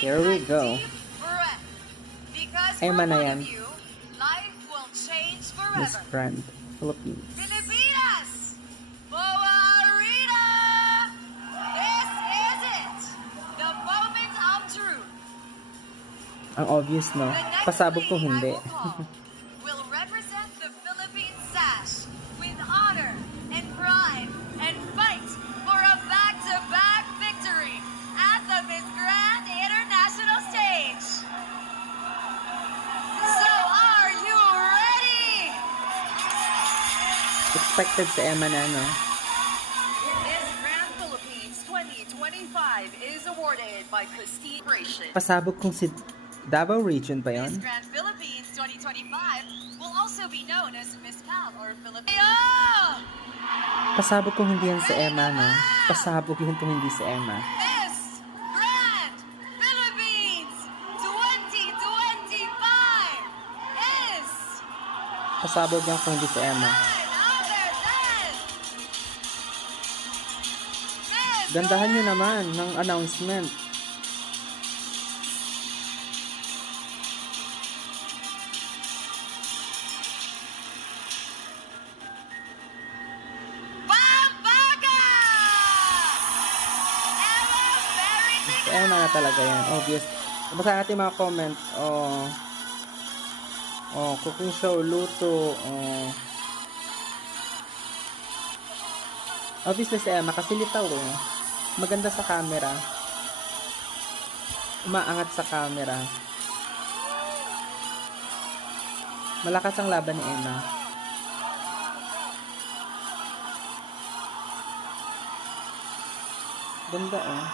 Here we go. Emma na yan. Miss Grand Philippines. Filipinas! Boa Arena! This is it! The moment of truth. Ang obvious, no? Pasabog kung hindi. Will represent the Philippine sash with honor and pride and fight for a back-to-back victory at the Miss Grand International stage. So are you ready? Expected sa Emma na, no? Miss Grand Philippines 2025 is awarded by Christine Ration. Pasabog kung si Davao Region pa Miss yon. Grand Philippines 2025 will also be known as Miss Pal or Filipino. Pasabog kung hindi yan sa Emma, no? Pasabog yun kung hindi sa Emma. Miss Grand Philippines 2025 is Pasabog yan kung hindi sa Emma. none other than Miss Gandahan nyo naman ng announcement. Pampanga! Sa Emma na talaga yan. Obvious. Basta natin mga comment. Cooking show, luto. Obviously sa Emma kasi litaw eh. Maganda sa camera. Umaangat sa camera. Malakas ang laban ni Emma. Ganda oh.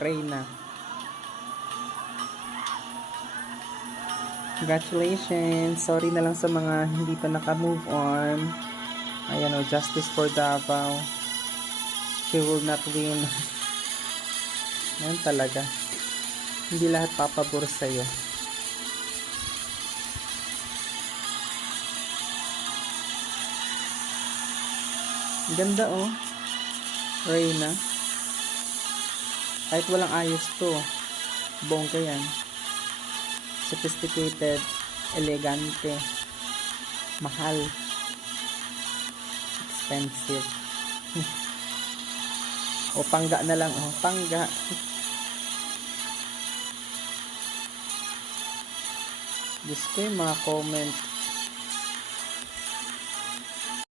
Reyna. Congratulations. Sorry na lang sa mga hindi pa naka-move on. Ayan o, justice for Davao. She will not win. Ayan talaga. Hindi lahat papabor sa'yo. Ganda oh. Reyna. Kahit walang ayos to. Bongga yan. Sophisticated. Elegante. Mahal. Expensive. O pangga na lang. O pangga. Diyos ko yung mga comment.